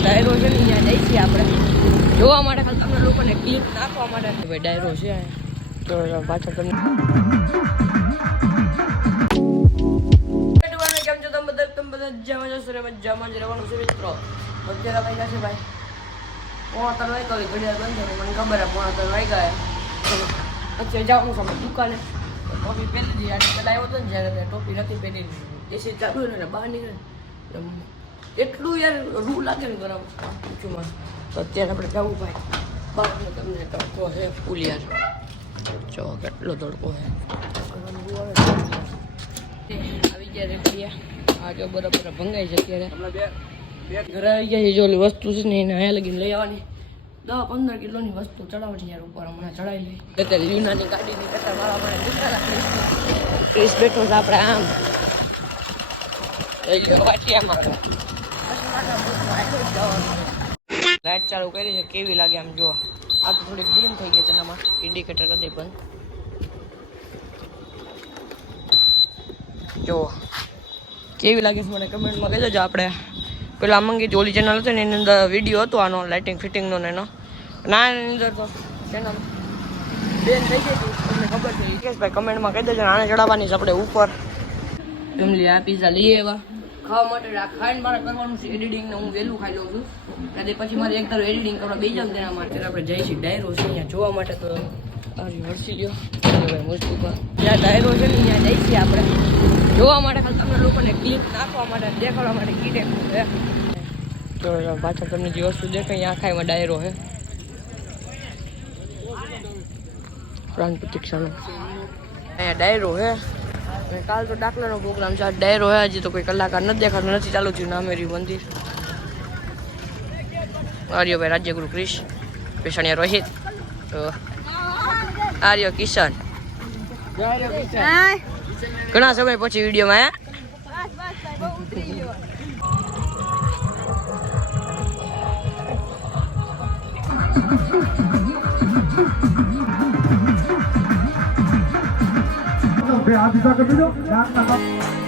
ડાયરો છે ને ત્યાં જઈ છીએ આપણે. જોવા માટે ખાલી તમને લોકોને ક્લિપ નાખવા માટે. ભાઈ ડાયરો છે તો પાછળ તમને કેમ છો? તમે બધા તમે બધા જમાં જશો રે મજામાં જ રહેવાનું છે અત્યારે વાગ્યા છે ભાઈ. પોણા ત્રણ વાગ્યા ઘડિયાળ બંધ થાય મને ખબર હે પોણા ત્રણ વાગ્યા અત્યારે જવાનું દુકાને. ટોપી પહેરી દીધી પેલા આવ્યો હતો ને, જ્યારે ટોપી નથી પહેરી એસી ચાલુ ને, બહાર નીકળે. એટલું યાર રૂ લાગે ને બરાબર ઊંચુંમાં તો અત્યારે આપણે જવું ભાઈ. બાપ ને તમને તડકો છે ફૂલ યાર જો કેટલો તડકો છે આવે ગયા રેડિયા આ બરાબર ભંગાઈ છે અત્યારે. ઘરે આવી ગયા છે જો વસ્તુ છે ને એને અહીંયા લગીને લઈ આવવાની. દસ પંદર કિલોની વસ્તુ ચડાવવાની યાર ઉપર, હમણાં ચડાવી લઈ. એટલે લીનાની ગાડીની કતાર મારા મને બેઠો આપણે આમ. વાટિયામાં. લાઈટ ચાલુ કરી છે, કેવી લાગે આમ જો આ તો થોડી ગ્રીન થઈ ગઈ છે, એનામાં ઇન્ડિકેટર કરી દે બંધ જો કેવી લાગે છે મને કમેન્ટમાં કહી દેજો આપણે. પેલા મંગી જોલી ચેનલ હતી ને, એની અંદર વીડિયો હતો આનો લાઇટિંગ ફિટિંગનો ને એનો. ના એની અંદર તો ચેનલ બેન થઈ ગઈ તમને ખબર છે. હિતેશભાઈ કમેન્ટમાં કહી દેજો આને ચડાવવાની છે આપણે ઉપર. ફેમિલી આ પીઝા લઈએ એવા ખાવા માટે ખાઈને મારે કરવાનું છે એડિટિંગ ને હું વહેલું ખાઈ લઉં છું. એટલે પછી મારે એક ધારો એડિટિંગ કરવા બે જણ તેના માટે. આપણે જઈ છીએ ડાયરો છે અહીંયા જોવા માટે તો અરે વરસી ગયો. ભાઈ મુસ્તુફા જ્યાં ડાયરો છે ને, ત્યાં જઈ છીએ આપણે. જોવા માટે ખાલી તમને લોકોને ક્લિપ નાખવા માટે દેખાડવા માટે કીટે છે. તો પાછળ તમને જે વસ્તુ દેખાય, અહીંયા આખામાં ડાયરો છે. પ્રાણ પ્રતીક્ષાનો. અહીંયા ડાયરો છે. અને કાલ તો દાખલાનો પ્રોગ્રામ છે. આ ડાયરો છે હજી તો કોઈ કલાકાર નથી દેખાતો, નથી ચાલુ થયું નામેરી મંદિર. આર્યોભાઈ રાજ્યગુરુ ક્રિશ, પેશણિયા રોહિત આર્યો કિશન. ઘણા સમય પછી વિડીયોમાં આયા બે હાથ દીધા કરી દેજો નાક નાક